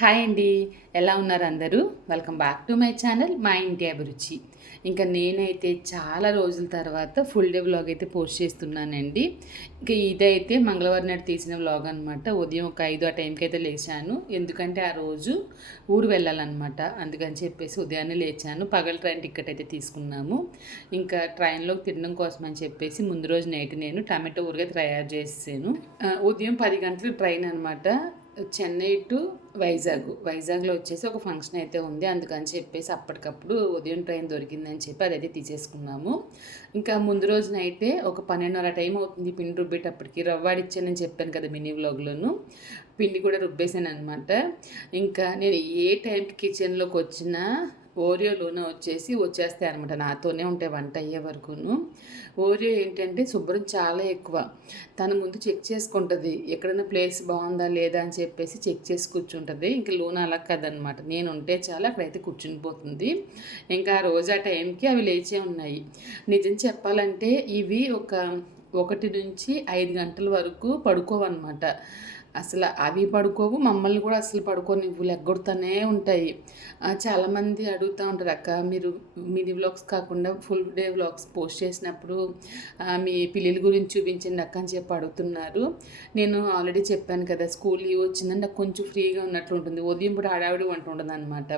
Hi అండి. ఎలా ఉన్నారు అందరూ? Welcome back to my channel మా ఇంటి అభిరుచి. ఇంకా నేనైతే చాలా రోజుల తర్వాత ఫుల్ డే వ్లాగ్ అయితే పోస్ట్ చేస్తున్నానండి. ఇంకా ఇదైతే మంగళవారం నాడు తీసిన వ్లాగ్ అనమాట ఉదయం ఒక ఐదు ఆ టైంకి అయితే లేచాను. ఎందుకంటే ఆ రోజు ఊరు వెళ్ళాలన్నమాట. అందుకని చెప్పేసి ఉదయాన్నే లేచాను. పగల ట్రైన్ టికెట్ అయితే తీసుకున్నాము. ఇంకా ట్రైన్లోకి తినడం కోసం అని చెప్పేసి ముందు రోజు నైట్ నేను టమాటో ఊరిగా తయారు చేసాను ఉదయం పది గంటలకు ట్రైన్ అనమాట చెన్నై టు వైజాగ్. వైజాగ్లో వచ్చేసి ఒక ఫంక్షన్ అయితే ఉంది. అందుకని చెప్పేసి అప్పటికప్పుడు ఉదయం ట్రైన్ దొరికిందని చెప్పి అదైతే తీసేసుకున్నాము. ఇంకా ముందు రోజున అయితే ఒక పన్నెండున్నర టైం అవుతుంది పిండి రుబ్బేటప్పటికి. రవ్వాడిచ్చానని చెప్పాను కదా మినీ వ్లాగ్లోను. పిండి కూడా రుబ్బేసాను అనమాట ఇంకా నేను ఏ టైంకి కిచెన్లోకి వచ్చినా ఓరియో లూన వచ్చేసి వచ్చేస్తాయి అనమాట నాతోనే ఉంటాయి వంట అయ్యే వరకును. ఓరియో ఏంటంటే శుభ్రం చాలా ఎక్కువ. తన ముందు చెక్ చేసుకుంటుంది. ఎక్కడైనా ప్లేస్ బాగుందా లేదా అని చెప్పేసి చెక్ చేసి కూర్చుంటుంది. ఇంకా లూన అలా కదనమాట నేను ఉంటే చాలా అక్కడైతే కూర్చుని పోతుంది. ఇంకా ఆ రోజు ఆ టైంకి అవి లేచే ఉన్నాయి. నిజం చెప్పాలంటే ఇవి ఒక ఒకటి నుంచి ఐదు గంటల వరకు పడుకోవన్నమాట. అసలు అవి పడుకోవు మమ్మల్ని కూడా అసలు పడుకోనివ్వు లెగ్గొడుతూనే ఉంటాయి. చాలామంది అడుగుతూ ఉంటారు అక్క మీరు మినీ వ్లాగ్స్ కాకుండా ఫుల్ డే వ్లాగ్స్ పోస్ట్ చేసినప్పుడు మీ పిల్లల గురించి చూపించండి అక్క అని చెప్పి అడుగుతున్నారు. నేను ఆల్రెడీ చెప్పాను కదా స్కూల్ లీవ్ వచ్చిందంటే నాకు కొంచెం ఫ్రీగా ఉన్నట్లు ఉంటుంది ఉదయం పూట హడావిడి వంట ఉండదు అనమాట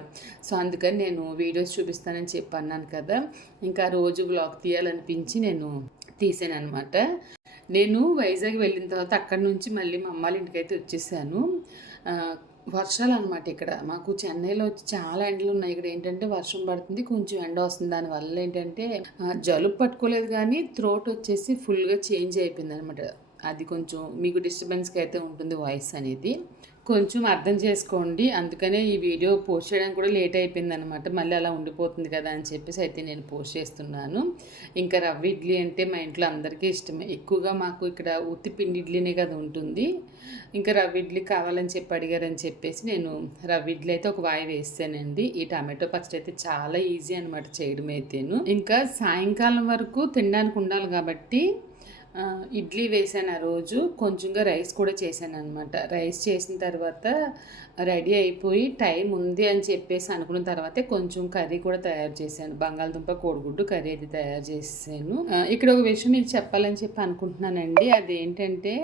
సో అందుకని నేను వీడియోస్ చూపిస్తానని చెప్పి అన్నాను కదా ఇంకా రోజు వ్లాగ్ తీయాలనిపించి నేను తీసాను అనమాట నేను వైజాగ్ వెళ్ళిన తర్వాత అక్కడి నుంచి మళ్ళీ మా అమ్మాళ్ళ ఇంటికి అయితే వచ్చేసాను వర్షాలు అనమాట ఇక్కడ. మాకు చెన్నైలో చాలా ఎండలు ఉన్నాయి. ఇక్కడ ఏంటంటే వర్షం పడుతుంది కొంచెం ఎండ వస్తుంది. దానివల్ల ఏంటంటే జలుబు పట్టుకోలేదు కానీ థ్రోట్ వచ్చేసి ఫుల్గా చేంజ్ అయిపోయింది అనమాట అది కొంచెం మీకు డిస్టర్బెన్స్కి అయితే ఉంటుంది వాయిస్ అనేది. కొంచెం అర్థం చేసుకోండి. అందుకనే ఈ వీడియో పోస్ట్ చేయడానికి కూడా లేట్ అయిపోయింది అనమాట మళ్ళీ అలా ఉండిపోతుంది కదా అని చెప్పేసి అయితే నేను పోస్ట్ చేస్తున్నాను. ఇంకా రవ్వ ఇడ్లీ అంటే మా ఇంట్లో అందరికీ ఇష్టమే. ఎక్కువగా మాకు ఇక్కడ ఉత్తి పిండి ఇడ్లీనే కదా ఉంటుంది. ఇంకా రవ్వ ఇడ్లీ కావాలని చెప్పి అడిగారని చెప్పేసి నేను రవ్వ ఇడ్లీ అయితే ఒక వాయి వేస్తానండి. ఈ టమాటో పచ్చడి అయితే చాలా ఈజీ అనమాట చేయడం అయితేను ఇంకా సాయంకాలం వరకు తినడానికి ఉండాలి కాబట్టి ఇడ్లీ వేసాను ఆ రోజు. కొంచెంగా రైస్ కూడా చేశాను అనమాట రైస్ చేసిన తర్వాత రెడీ అయిపోయి టైం ఉంది అని చెప్పేసి అనుకున్న తర్వాతే కొంచెం కర్రీ కూడా తయారు చేశాను. బంగాళదుంప కోడిగుడ్డు కర్రీ అది తయారు చేశాను. ఇక్కడ ఒక విషయం మీకు చెప్పాలని చెప్పి అనుకుంటున్నానండి. అదేంటంటే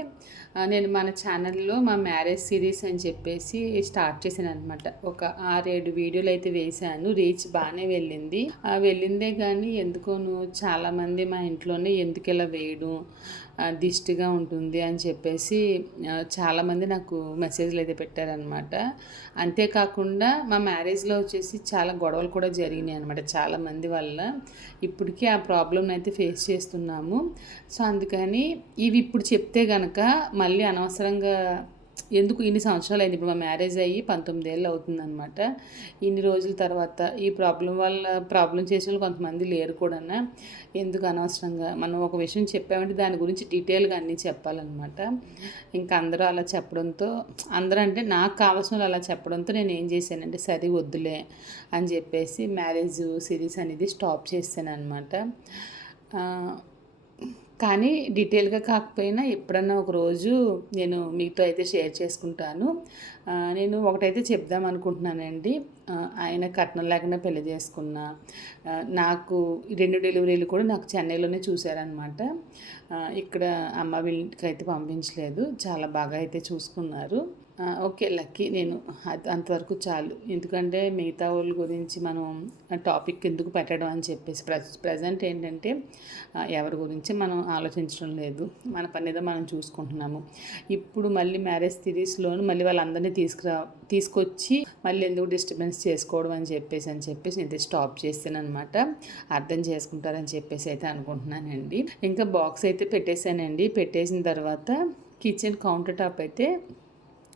నేను మన ఛానల్లో మా మ్యారేజ్ సిరీస్ అని చెప్పేసి స్టార్ట్ చేశాను అనమాట ఒక ఆరేడు వీడియోలు అయితే వేశాను. రీచ్ బాగానే వెళ్ళింది. వెళ్ళిందే కానీ ఎందుకోను చాలామంది మా ఇంట్లోనే ఎందుకు ఇలా వేయడం దిష్టిగా ఉంటుంది అని చెప్పేసి చాలామంది నాకు మెసేజ్లు అయితే పెట్టారనమాట అంతేకాకుండా మా మ్యారేజ్లో వచ్చేసి చాలా గొడవలు కూడా జరిగినాయి అనమాట చాలామంది వల్ల. ఇప్పటికీ ఆ ప్రాబ్లమ్ అయితే ఫేస్ చేస్తున్నాము. సో అందుకని ఇవి ఇప్పుడు చెప్తే గనక మళ్ళీ అనవసరంగా ఎందుకు ఇన్ని సంవత్సరాలు అయింది? ఇప్పుడు మా మ్యారేజ్ అయ్యి పంతొమ్మిది ఏళ్ళు అవుతుందన్నమాట. ఇన్ని రోజుల తర్వాత ఈ ప్రాబ్లం వల్ల ప్రాబ్లం చేసిన వాళ్ళు కొంతమంది లేరు కూడా ఎందుకు అనవసరంగా? మనం ఒక విషయం చెప్పామంటే దాని గురించి డీటెయిల్గా అన్నీ చెప్పాలన్నమాట. ఇంకా అందరూ అలా చెప్పడంతో అందరూ అంటే నాకు కావాల్సిన వాళ్ళు అలా చెప్పడంతో నేను ఏం చేశానంటే సరే వద్దులే అని చెప్పేసి మ్యారేజ్ సిరీస్ అనేది స్టాప్ చేశాను అనమాట కానీ డీటెయిల్గా కాకపోయినా ఎప్పుడన్నా ఒక రోజు నేను మీతో అయితే షేర్ చేసుకుంటాను. నేను ఒకటైతే చెప్దాం అనుకుంటున్నానండి. ఆయన కట్నం లేకుండా పెళ్ళి చేసుకున్న నాకు ఈ రెండు డెలివరీలు కూడా నాకు చెన్నైలోనే చూశారనమాట ఇక్కడ అమ్మ వీళ్ళకి అయితే పంపించలేదు. చాలా బాగా అయితే చూసుకున్నారు. Okay lucky. నేను అది అంతవరకు చాలు. ఎందుకంటే మిగతా వాళ్ళ గురించి మనం టాపిక్ ఎందుకు పెట్టడం అని చెప్పేసి ప్ర ప్రజెంట్ ఏంటంటే ఎవరి గురించి మనం ఆలోచించడం లేదు. మన పని ఏదో మనం చూసుకుంటున్నాము. ఇప్పుడు మళ్ళీ మ్యారేజ్ సిరీస్లోను మళ్ళీ వాళ్ళందరినీ తీసుకురా తీసుకొచ్చి మళ్ళీ ఎందుకు డిస్టర్బెన్స్ చేసుకోవడం అని చెప్పేసి అని చెప్పేసి నేను స్టాప్ చేశాను అనమాట అర్థం చేసుకుంటారని చెప్పేసి అయితే అనుకుంటున్నానండి. ఇంకా బాక్స్ అయితే పెట్టేశానండి. పెట్టేసిన తర్వాత కిచెన్ కౌంటర్ టాప్ అయితే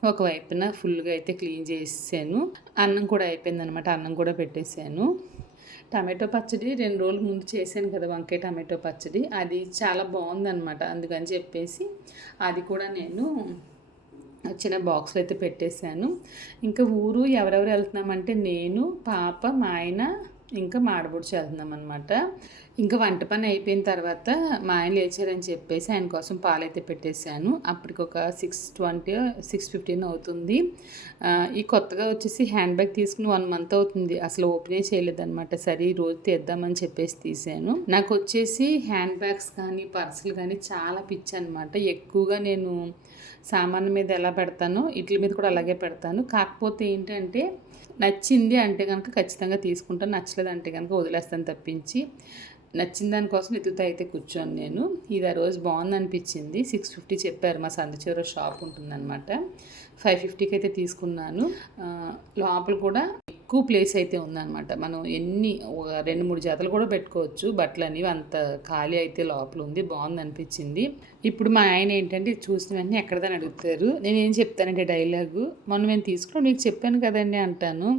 ఒకవైపున ఫుల్గా అయితే క్లీన్ చేసాను అన్నం కూడా అయిపోయింది అనమాట అన్నం కూడా పెట్టేశాను టమాటో పచ్చడి రెండు రోజుల ముందు చేశాను కదా వంకాయ టమాటో పచ్చడి. అది చాలా బాగుందనమాట అందుకని చెప్పేసి అది కూడా నేను చిన్న బాక్స్లో అయితే పెట్టేశాను ఇంకా ఊరు ఎవరెవరు వెళ్తున్నామంటే నేను పాప మా ఆయన ఇంకా మాడబుడిచి వెళ్తున్నాం అనమాట ఇంకా వంట పని అయిపోయిన తర్వాత మా ఆయన లేచారని చెప్పేసి ఆయన కోసం పాలైతే పెట్టేశాను. అప్పటికి ఒక సిక్స్ ట్వంటీ సిక్స్ ఫిఫ్టీన్ అవుతుంది. ఈ కొత్తగా వచ్చేసి హ్యాండ్ బ్యాగ్ తీసుకుని వన్ మంత్ అవుతుంది. అసలు ఓపెనే చేయలేదన్నమాట. సరే ఈ రోజు తీద్దామని చెప్పేసి తీసాను. నాకు వచ్చేసి హ్యాండ్ బ్యాగ్స్ కానీ పర్సులు కానీ చాలా పిచ్చి అనమాట ఎక్కువగా నేను సామాన్ మీద ఎలా పెడతానో ఇట్ల మీద కూడా అలాగే పెడతాను. కాకపోతే ఏంటంటే నచ్చింది అంటే కనుక ఖచ్చితంగా తీసుకుంటాను నచ్చలేదు అంటే కనుక వదిలేస్తాను తప్పించి. నచ్చిన దానికోసం ఎత్తుతా అయితే కూర్చోను నేను. ఇది ఆ రోజు బాగుంది అనిపించింది సిక్స్ ఫిఫ్టీ చెప్పారు మా సందు షాప్ ఉంటుందన్నమాట. ఫైవ్ ఫిఫ్టీకి అయితే తీసుకున్నాను లోపల కూడా ఎక్కువ ప్లేస్ అయితే ఉందన్నమాట. మనం ఎన్ని ఒక రెండు మూడు జతలు కూడా పెట్టుకోవచ్చు. బట్టలు అనేవి అంత ఖాళీ అయితే లోపల ఉంది. బాగుంది అనిపించింది. ఇప్పుడు మా ఆయన ఏంటంటే ఇది చూసిన వెంటనే ఎక్కడదని అడుగుతారు. నేను ఏం చెప్తానంటే డైలాగు మొన్న నేను తీసుకుని మీకు చెప్పాను కదండి అంటాను.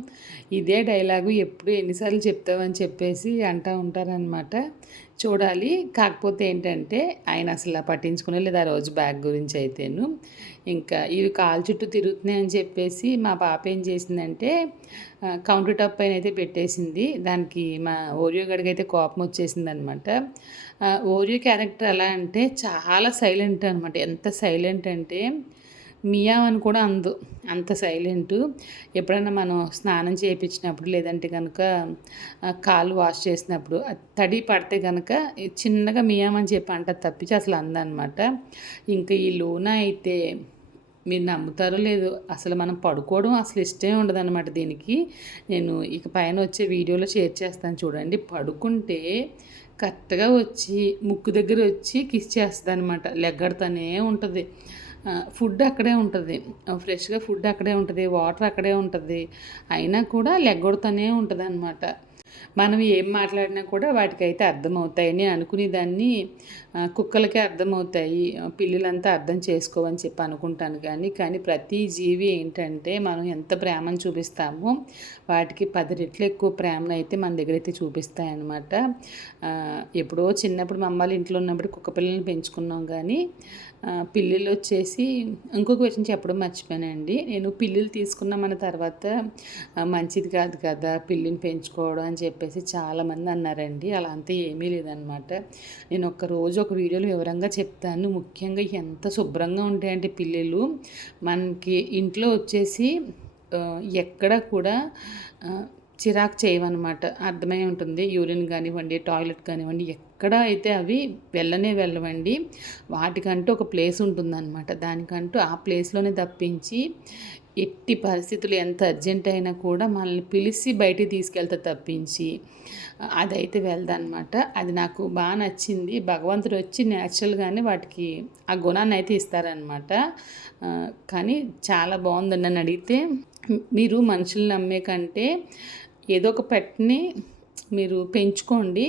ఇదే డైలాగు ఎప్పుడు ఎన్నిసార్లు చెప్తావని చెప్పేసి అంటూ ఉంటారనమాట చూడాలి. కాకపోతే ఏంటంటే ఆయన అసలు పట్టించుకునే లేదు ఆ రోజు బ్యాగ్ గురించి అయితేను. ఇంకా ఇవి కాలు చుట్టూ తిరుగుతున్నాయని చెప్పేసి మా పాప ఏం చేసిందంటే కౌంటర్ టాప్ పైన అయితే పెట్టేసింది. దానికి మా ఓరియో గడికి అయితే కోపం వచ్చేసింది అనమాట ఓరియో క్యారెక్టర్ ఎలా అంటే చాలా సైలెంట్ అనమాట. ఎంత సైలెంట్ అంటే మియా అని కూడా అందు అంత సైలెంట్. ఎప్పుడైనా మనం స్నానం చేయించినప్పుడు లేదంటే కనుక కాలు వాష్ చేసినప్పుడు తడి పడితే కనుక చిన్నగా మియామని చెప్పి అంట తప్పించి అసలు అందనమాట. ఇంకా ఈ లోన అయితే మీరు నమ్ముతారో లేదు అసలు మనం పడుకోవడం అసలు ఇష్టమే ఉండదన్నమాట దీనికి. నేను ఇక పైన వచ్చే వీడియోలో షేర్ చేస్తాను చూడండి. పడుకుంటే కరెక్ట్గా వచ్చి ముక్కు దగ్గర వచ్చి కిస్ చేస్తుంది అనమాట లెగ్గడతానే ఉంటుంది. ఫుడ్ అక్కడే ఉంటుంది. ఫ్రెష్గా ఫుడ్ అక్కడే ఉంటుంది వాటర్ అక్కడే ఉంటుంది. అయినా కూడా లెగ్గొడుతూనే ఉంటుంది అనమాట మనం ఏం మాట్లాడినా కూడా వాటికైతే అర్థమవుతాయి. నేను అనుకునే దాన్ని కుక్కలకే అర్థమవుతాయి. ఆ, పిల్లులంతా అర్థం చేసుకోవని చెప్పి అనుకుంటాను కానీ కానీ ప్రతి జీవి ఏంటంటే మనం ఎంత ప్రేమను చూపిస్తామో వాటికి పది రెట్లు ఎక్కువ ప్రేమను అయితే మన దగ్గర అయితే చూపిస్తాయన్నమాట. ఎప్పుడో చిన్నప్పుడు మా ఇంట్లో ఉన్నప్పుడు కుక్క పిల్లల్ని పెంచుకున్నాం కానీ ఆ, పిల్లులు వచ్చేసి ఇంకొక విషయం చెప్పడం మర్చిపోయానండి. నేను పిల్లులు తీసుకున్నామన్న తర్వాత మంచిది కాదు కదా పిల్లిని పెంచుకోవడం అని చెప్పి చెప్పేసి చాలామంది అన్నారండి. అలా అంతా ఏమీ లేదనమాట. నేను ఒక రోజు ఒక వీడియోలో వివరంగా చెప్తాను. ముఖ్యంగా ఎంత శుభ్రంగా ఉంటాయంటే పిల్లలు మనకి ఇంట్లో వచ్చేసి ఎక్కడ కూడా చిరాకు చేయవన్నమాట అర్థమై ఉంటుంది. యూరిన్ కానివ్వండి టాయిలెట్ కానివ్వండి ఎక్కడ అయితే అవి వెళ్ళనే వెళ్ళవండి. వాటికంటూ ఒక ప్లేస్ ఉంటుందన్నమాట దానికంటూ ఆ ప్లేస్లోనే తప్పించి ఎట్టి పరిస్థితులు ఎంత అర్జెంట్ అయినా కూడా మనల్ని పిలిచి బయటికి తీసుకెళ్తా తప్పించి అదైతే వెళ్దనమాట అది నాకు బాగా నచ్చింది. భగవంతుడు వచ్చి న్యాచురల్గానే వాటికి ఆ గుణాన్ని అయితే ఇస్తారనమాట కానీ చాలా బాగుందని నన్ను అడిగితే మీరు మనుషుల్ని నమ్మే కంటే ఏదో ఒక పెట్టని మీరు పెంచుకోండి.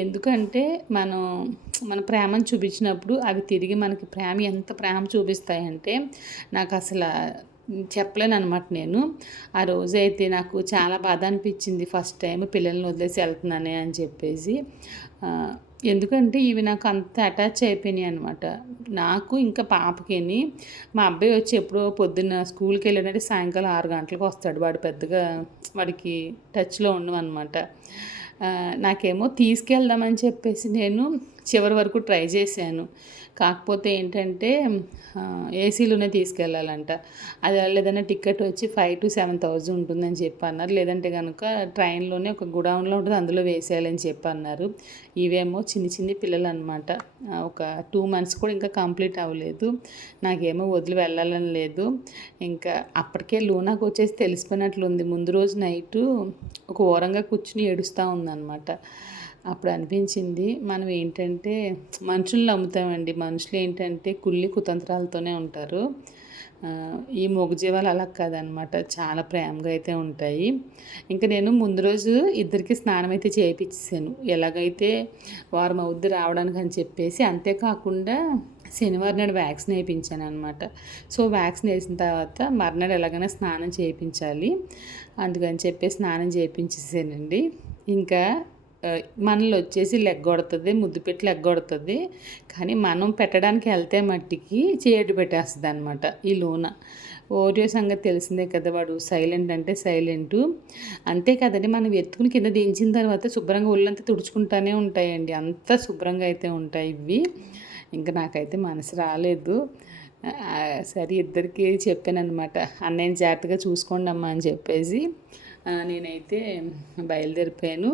ఎందుకంటే మనం మన ప్రేమను చూపించినప్పుడు అవి తిరిగి మనకి ప్రేమ ఎంత ప్రేమ చూపిస్తాయంటే నాకు అసలు చెప్పలేను అనమాట నేను. ఆ రోజైతే నాకు చాలా బాధ అనిపించింది ఫస్ట్ టైం పిల్లల్ని వదిలేసి వెళ్తున్నానే అని చెప్పేసి. ఎందుకంటే ఇవి నాకు అంత అటాచ్ అయిపోయినాయి అనమాట నాకు ఇంకా పాపకిని మా అబ్బాయి వచ్చి ఎప్పుడో పొద్దున్న స్కూల్కి వెళ్ళాడంటే సాయంకాలం ఆరు గంటలకు వస్తాడు. వాడు పెద్దగా వాడికి టచ్లో ఉండమన్నమాట. నాకేమో తీసుకెళ్దామని చెప్పేసి నేను చివరి వరకు ట్రై చేశాను. కాకపోతే ఏంటంటే ఏసీలోనే తీసుకెళ్ళాలంట. అది లేదన్నా టికెట్ వచ్చి ఫైవ్ టు సెవెన్ థౌజండ్ ఉంటుందని చెప్పి అన్నారు లేదంటే కనుక ట్రైన్లోనే ఒక గుడౌన్లో ఉంటుంది అందులో వేసేయాలని చెప్పి అన్నారు ఇవేమో చిన్ని చిన్ని పిల్లలు అనమాట ఒక టూ మంత్స్ కూడా ఇంకా కంప్లీట్ అవ్వలేదు. నాకేమో వదిలి వెళ్ళాలని లేదు. ఇంకా అప్పటికే లూనాకు వచ్చేసి తెలిసిపోయినట్లుంది. ముందు రోజు నైటు ఒక ఓరంగా కూర్చుని ఏడుస్తూ ఉందన్నమాట అప్పుడు అనిపించింది మనం ఏంటంటే మనుషుల్ని నమ్ముతామండి. మనుషులు ఏంటంటే కుళ్ళి కుతంత్రాలతోనే ఉంటారు. ఈ మూగజీవాలు అలా కాదనమాట. చాలా ప్రేమగా అయితే ఉంటాయి. ఇంకా నేను ముందు రోజు ఇద్దరికి స్నానం అయితే చేయించేసాను ఎలాగైతే వారం అవుద్ది రావడానికి అని చెప్పేసి అంతేకాకుండా శనివారం నాడు వ్యాక్సిన్ వేయించాను అనమాట సో వ్యాక్సిన్ వేసిన తర్వాత మర్నాడు ఎలాగైనా స్నానం చేయించాలి అందుకని చెప్పి స్నానం చేయించేసానండి ఇంకా మనలో వచ్చేసి లెగ్గొడుతుంది ముద్దు పెట్టి లెగ్గొడుతుంది. కానీ మనం పెట్టడానికి వెళ్తే మట్టికి చేయడు పెట్టేస్తుంది అనమాట ఈ లోన. ఓరియో సంగతి తెలిసిందే కదా వాడు సైలెంట్ అంటే సైలెంటు. అంతే కదండి మనం ఎత్తుకుని కింద దించిన తర్వాత శుభ్రంగా ఒళ్ళంతా తుడుచుకుంటానే ఉంటాయండి. అంత శుభ్రంగా అయితే ఉంటాయి ఇవి ఇంకా నాకైతే మనసు రాలేదు. సరే ఇద్దరికి చెప్పాను అనమాట అన్నయ్యని జాగ్రత్తగా చూసుకోండి అమ్మా అని చెప్పేసి. నేనైతే బయలుదేరిపోయాను.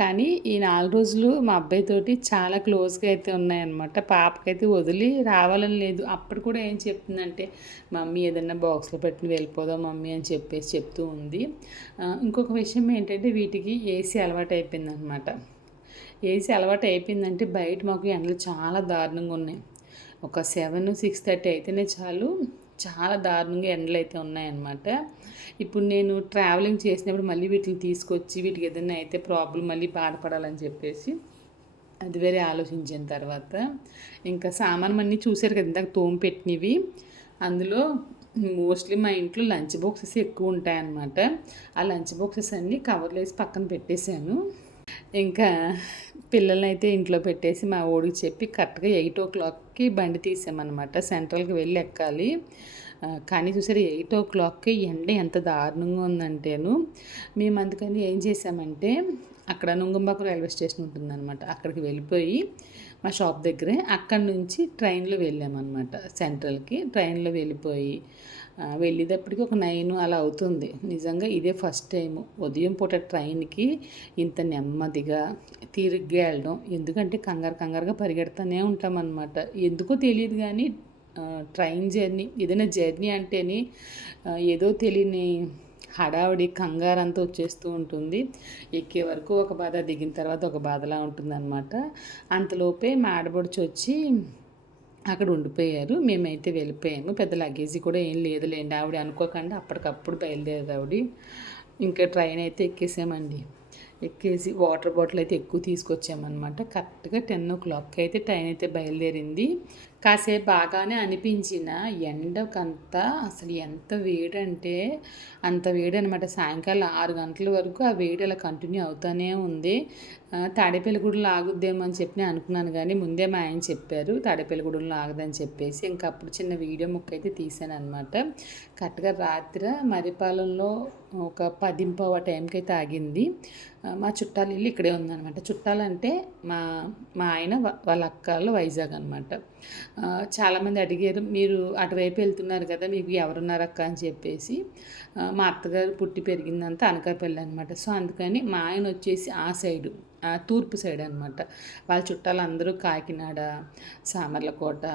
కానీ ఈ నాలుగు రోజులు మా అబ్బాయితోటి చాలా క్లోజ్గా అయితే ఉన్నాయన్నమాట. పాపకైతే వదిలి రావాలని లేదు. అప్పుడు కూడా ఏం చెప్తుందంటే మమ్మీ ఏదన్నా బాక్స్లో పెట్టి వెళ్ళిపోదాం మమ్మీ అని చెప్పేసి చెప్తూ ఉంది. ఇంకొక విషయం ఏంటంటే వీటికి ఏసీ అలవాటు అయిపోయింది అనమాట ఏసీ అలవాటు అయిపోయిందంటే బయట మాకు ఎండలు చాలా దారుణంగా ఉన్నాయి. ఒక సెవెన్ సిక్స్ థర్టీ అయితేనే చాలు. చాలా దారుణంగా ఎండలు అయితే ఉన్నాయన్నమాట. ఇప్పుడు నేను ట్రావెలింగ్ చేసినప్పుడు మళ్ళీ వీటిని తీసుకొచ్చి వీటికి ఏదైనా అయితే ప్రాబ్లం మళ్ళీ బాధపడాలని చెప్పేసి అది వేరే ఆలోచించిన తర్వాత ఇంకా సామాన్ అన్నీ చూసారు కదా ఇందాక తోము పెట్టినవి. అందులో మోస్ట్లీ మా ఇంట్లో లంచ్ బాక్సెస్ ఎక్కువ ఉంటాయన్నమాట. ఆ లంచ్ బాక్సెస్ అన్నీ కవర్లు వేసి పక్కన పెట్టేశాను. ఇంకా పిల్లల్ని అయితే ఇంట్లో పెట్టేసి మా ఊడికి చెప్పి కరెక్ట్గా ఎయిట్ ఓ క్లాక్కి బండి తీసామన్నమాట. సెంట్రల్కి వెళ్ళి ఎక్కాలి. కానీ చూసారు ఎయిట్ ఓ క్లాక్కి ఎండ ఎంత దారుణంగా ఉందంటేను మేము అందుకని ఏం చేసామంటే అక్కడ నుంగంబాకు రైల్వే స్టేషన్ ఉంటుందన్నమాట. అక్కడికి వెళ్ళిపోయి మా షాప్ దగ్గరే అక్కడి నుంచి ట్రైన్లో వెళ్ళామన్నమాట. సెంట్రల్కి ట్రైన్లో వెళ్ళిపోయి వెళ్ళేటప్పటికి ఒక నైన్ అలా అవుతుంది. నిజంగా ఇదే ఫస్ట్ టైం ఉదయం పూట ట్రైన్కి ఇంత నెమ్మదిగా తిరిగి వెళ్ళడం ఎందుకంటే కంగారు కంగారుగా పరిగెడుతూనే ఉంటామన్నమాట. ఎందుకో తెలియదు కానీ ట్రైన్ జర్నీ ఏదైనా జర్నీ అంటేనే ఏదో తెలియని హడావిడి కంగారు అంతా వచ్చేస్తూ ఉంటుంది. ఎక్కే వరకు ఒక బాధ దిగిన తర్వాత ఒక బాధలా ఉంటుందన్నమాట. అంతలోపే మాడబొడిచి వచ్చి అక్కడ ఉండిపోయారు. మేమైతే వెళ్ళిపోయాము. పెద్ద లగేజీ కూడా ఏం లేదులేండి ఆవిడ అనుకోకుండా అప్పటికప్పుడు బయలుదేరేది ఆవిడ. ఇంకా ట్రైన్ అయితే ఎక్కేసామండి. ఎక్కేసి వాటర్ బాటిల్ అయితే ఎక్కువ తీసుకొచ్చామన్నమాట. కరెక్ట్గా టెన్ ఓ క్లాక్కి అయితే ట్రైన్ అయితే బయలుదేరింది. కాసేపు బాగానే అనిపించిన ఎండకంతా అసలు ఎంత వేడంటే అంత వేడి అనమాట సాయంకాలం ఆరు గంటల వరకు ఆ వేడి అలా కంటిన్యూ అవుతూనే ఉంది. తాడేపల్లిగూడెంలో ఆగుద్దేమో అని చెప్పి నేను అనుకున్నాను కానీ ముందే మా ఆయన చెప్పారు తాడేపల్లిగూడెంలో ఆగదని చెప్పేసి ఇంకా అప్పుడు చిన్న వీడియో ముక్క అయితే తీశాను అనమాట కరెక్ట్గా రాత్రి మరిపాలెంలో ఒక పదింపవ టైంకి అయితే ఆగింది. మా చుట్టాలు ఇల్లు ఇక్కడే ఉందనమాట చుట్టాలంటే మా మా ఆయన వాళ్ళ అక్కలు వైజాగ్ అనమాట చాలామంది అడిగారు మీరు అటువైపు వెళ్తున్నారు కదా మీకు ఎవరున్నారు అక్క? అని చెప్పేసి మా అత్తగారు పుట్టి పెరిగిందంతా అనకాపల్లి అనమాట సో అందుకని మా ఆయన వచ్చేసి ఆ సైడు తూర్పు సైడ్ అనమాట వాళ్ళ చుట్టాలు అందరూ కాకినాడ సామర్లకోట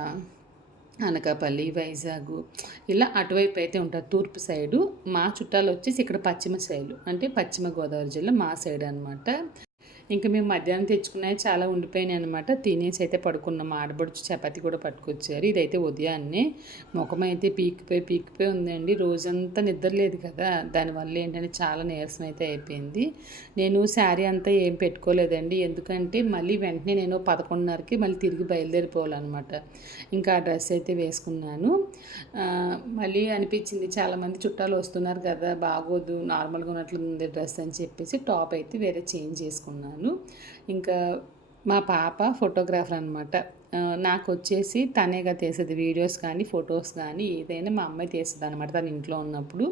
అనకాపల్లి వైజాగ్ ఇలా అటువైపు అయితే ఉంటారు. తూర్పు సైడు మా చుట్టాలు వచ్చేసి ఇక్కడ పశ్చిమ సైడు. అంటే పశ్చిమ గోదావరి జిల్లా మా సైడ్ అనమాట ఇంకా మేము మధ్యాహ్నం తెచ్చుకున్నాయి చాలా ఉండిపోయినాయి అనమాట తినేసి అయితే పడుకున్నాం. ఆడబడుచు చపాతి కూడా పట్టుకొచ్చారు. ఇదైతే ఉదయాన్నే. ముఖం అయితే పీకిపోయి పీకిపోయి ఉందండి. రోజంతా నిద్ర లేదు కదా. దానివల్ల ఏంటంటే చాలా నీరసం అయితే అయిపోయింది. నేను శారీ అంతా ఏం పెట్టుకోలేదండి. ఎందుకంటే మళ్ళీ వెంటనే నేను పదకొండున్నరకి మళ్ళీ తిరిగి బయలుదేరిపోవాలన్నమాట. ఇంకా ఆ డ్రెస్ అయితే వేసుకున్నాను. మళ్ళీ అనిపించింది చాలామంది చుట్టాలు వస్తున్నారు కదా బాగోదు నార్మల్గా ఉన్నట్లు ఉంది డ్రెస్ అని చెప్పేసి టాప్ అయితే వేరే చేంజ్ చేసుకున్నాను. ఇంకా మా పాప ఫోటోగ్రాఫర్ అనమాట నాకు వచ్చేసి తనేగా తీసేది వీడియోస్ కానీ ఫొటోస్ కానీ ఏదైనా మా అమ్మాయి తీస్తుంది అనమాట తను ఇంట్లో ఉన్నప్పుడు.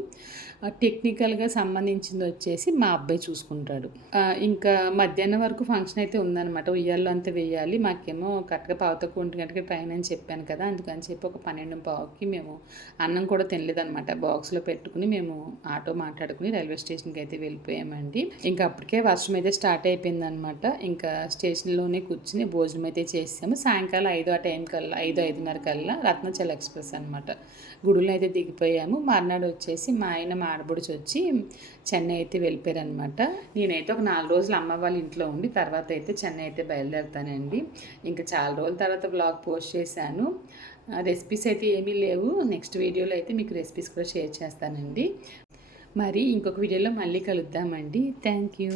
టెక్నికల్గా సంబంధించింది వచ్చేసి మా అబ్బాయి చూసుకుంటాడు. ఇంకా మధ్యాహ్నం వరకు ఫంక్షన్ అయితే ఉందన్నమాట. ఉయ్యాల్లో అంతా వేయాలి మాకేమో కరెక్ట్గా పావుతకు ఒంటి గంటకి ట్రైన్ అని చెప్పాను కదా అందుకని చెప్పి ఒక పన్నెండు పావుకి మేము అన్నం కూడా తినలేదనమాట బాక్స్లో పెట్టుకుని మేము ఆటో మాట్లాడుకుని రైల్వే స్టేషన్కి అయితే వెళ్ళిపోయామండి. ఇంకా అప్పటికే వర్షం అయితే స్టార్ట్ అయిపోయిందనమాట ఇంకా స్టేషన్లోనే కూర్చుని భోజనం అయితే చేసాము. సాయంత్రం సాయంకాలం ఐదు ఆ టైం కల్లా ఐదు ఐదున్నర కల్లా రత్నచల్ ఎక్స్ప్రెస్ అనమాట గుడులో అయితే దిగిపోయాము. మర్నాడు వచ్చేసి మా ఆయన మా ఆడబుడిచి వచ్చి చెన్నై అయితే వెళ్ళిపోయారనమాట నేనైతే ఒక నాలుగు రోజులు అమ్మ వాళ్ళ ఇంట్లో ఉండి తర్వాత అయితే చెన్నై అయితే బయలుదేరుతానండి. ఇంకా చాలా రోజుల తర్వాత బ్లాగ్ పోస్ట్ చేశాను. రెసిపీస్ అయితే ఏమీ లేవు. నెక్స్ట్ వీడియోలో అయితే మీకు రెసిపీస్ కూడా షేర్ చేస్తానండి. మరి ఇంకొక వీడియోలో మళ్ళీ కలుద్దామండి. Thank you.